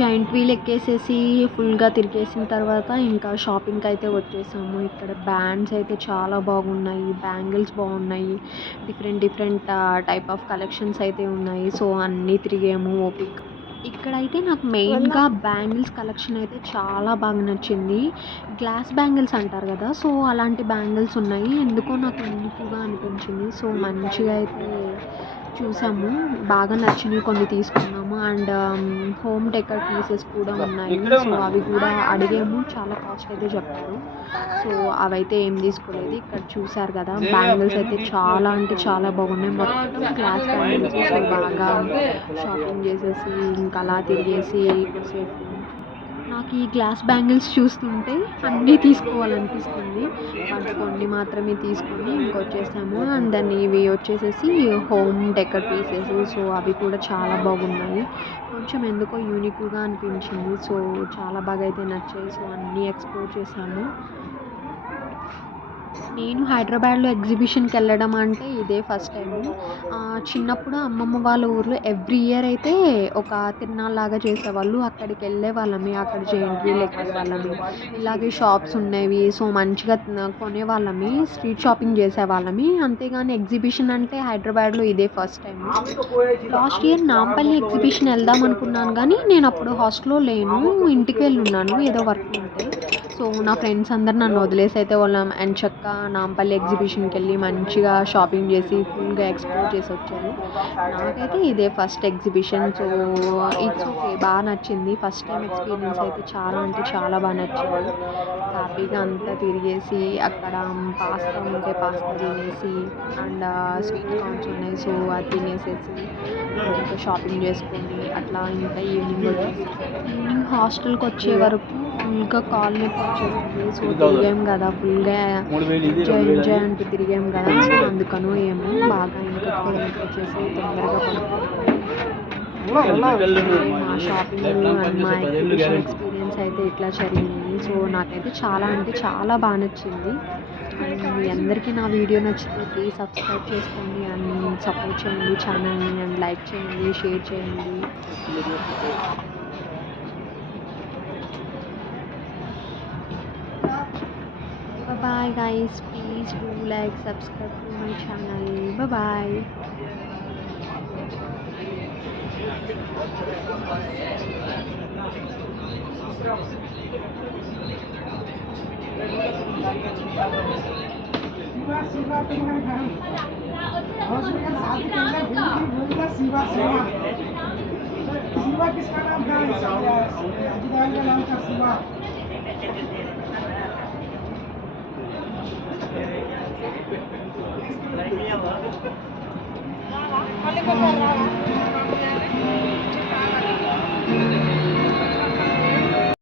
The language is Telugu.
జాయింట్ వీల్ ఎక్కేసేసి ఫుల్గా తిరిగేసిన తర్వాత ఇంకా షాపింగ్కి అయితే వచ్చేసాము. ఇక్కడ బ్యాండ్స్ అయితే చాలా బాగున్నాయి, బ్యాంగిల్స్ బాగున్నాయి, different different type of collections అయితే ఉన్నాయి. సో అన్నీ తిరిగాము ఓపిక. ఇక్కడైతే నాకు మెయిన్గా బ్యాంగిల్స్ కలెక్షన్ అయితే చాలా బాగా నచ్చింది. గ్లాస్ బ్యాంగిల్స్ అంటారు కదా, సో అలాంటి బ్యాంగిల్స్ ఉన్నాయి. ఎందుకో నాకు యూనిక్గా అనిపించింది. సో మంచిగా అయితే చూసాము, బాగా నచ్చినవి కొన్ని తీసుకున్నాము. అండ్ హోమ్ డెకర్ పీసెస్ కూడా ఉన్నాయి. సో అవి కూడా అడిగాము, చాలా కాస్ట్ అయితే చెప్పారు. సో అవైతే ఏం తీసుకోలేదు. ఇక్కడ చూసారు కదా, బ్యాంగిల్స్ అయితే చాలా అంటే చాలా బాగున్నాయి. మొత్తం గ్లాస్ బ్యాంగిల్స్. సో బాగా షాపింగ్ చేసేసి ఇంకా అలా తిరిగేసి కొద్దిసేపు నాకు ఈ గ్లాస్ బ్యాంగిల్స్ చూస్తుంటే అన్నీ తీసుకోవాలనిపిస్తుంది. బట్ కొన్ని మాత్రమే తీసుకొని ఇంకొచ్చేసాము. అండ్ దాన్ని ఇవి వచ్చేసేసి హోమ్ డెకర్ పీసెస్. సో అవి కూడా చాలా బాగున్నాయి. కొంచెం ఎందుకో యూనిక్గా అనిపించింది. సో చాలా బాగా అయితే నచ్చాయి. సో అన్నీ ఎక్స్ప్లోర్ చేశాము. నేను హైదరాబాద్లో ఎగ్జిబిషన్కి వెళ్ళడం అంటే ఇదే ఫస్ట్ టైము. చిన్నప్పుడు అమ్మమ్మ వాళ్ళ ఊర్లో ఎవ్రీ ఇయర్ అయితే ఒక తిరునాళ్ళలాగా చేసేవాళ్ళు. అక్కడికి వెళ్ళే వాళ్ళమే, అక్కడ జైంట్ వీల్ ఎక్కేవాళ్ళమే, ఇలాగే షాప్స్ ఉండేవి. సో మంచిగా కొనేవాళ్ళమి, స్ట్రీట్ షాపింగ్ చేసేవాళ్ళమి. అంతేగాని ఎగ్జిబిషన్ అంటే హైదరాబాద్లో ఇదే first time. Last year Nampally exhibition వెళ్దాం అనుకున్నాను, కానీ నేను అప్పుడు హాస్టల్లో లేను, ఇంటికి వెళ్ళి ఉన్నాను ఏదో వర్క్ ఉంటే. సో నా ఫ్రెండ్స్ అందరు నన్ను వదిలేసి అయితే వాళ్ళం అండ్ చక్క నాంపల్లి ఎగ్జిబిషన్కి వెళ్ళి మంచిగా షాపింగ్ చేసి ఫుల్గా ఎక్స్ప్లోర్ చేసి వచ్చాను. నాకైతే ఇదే first exhibition. So it's okay, బాగా నచ్చింది. ఫస్ట్ టైం ఎక్స్పీరియన్స్ అయితే చాలా అంటే చాలా బాగా నచ్చింది. హ్యాపీగా అంతా తిరిగేసి అక్కడ పాస్తా ఉంటే పాస్తా తినేసి అండ్ స్వీట్ కార్న్స్ ఉన్నాయి. సో అది తినేసేసి ఇంకా షాపింగ్ చేసుకొని అట్లా ఇంకా ఈవినింగ్ వచ్చేసి ఈవినింగ్ హాస్టల్కి వచ్చే వరకు ఫుల్గా కాల్ నొప్పి వచ్చేసింది. సో తిరిగాం కదా, ఫుల్గా ఎంజాయ్ అంటూ తిరిగాం కదా. సో అందుకనో ఏమో బాగా ఇంకా వచ్చేసి తొందరగా మా షాపింగ్ అండ్ మా ఎగ్జిబిషన్ ఎక్స్పీరియన్స్ అయితే ఇట్లా జరిగింది. సో నాకైతే చాలా అంటే చాలా బాగా నచ్చింది. అండ్ మీ అందరికీ నా వీడియో నచ్చితే ప్లీజ్ సబ్స్క్రైబ్ చేసుకోండి అండ్ సపోర్ట్ చేయండి ఛానల్ని. అండ్ లైక్ చేయండి, షేర్ చేయండి. Bye guys, please do like, subscribe to my channel. Bye bye. Shiva किसका नाम था? अजीत का नाम था शिवा. Kali ko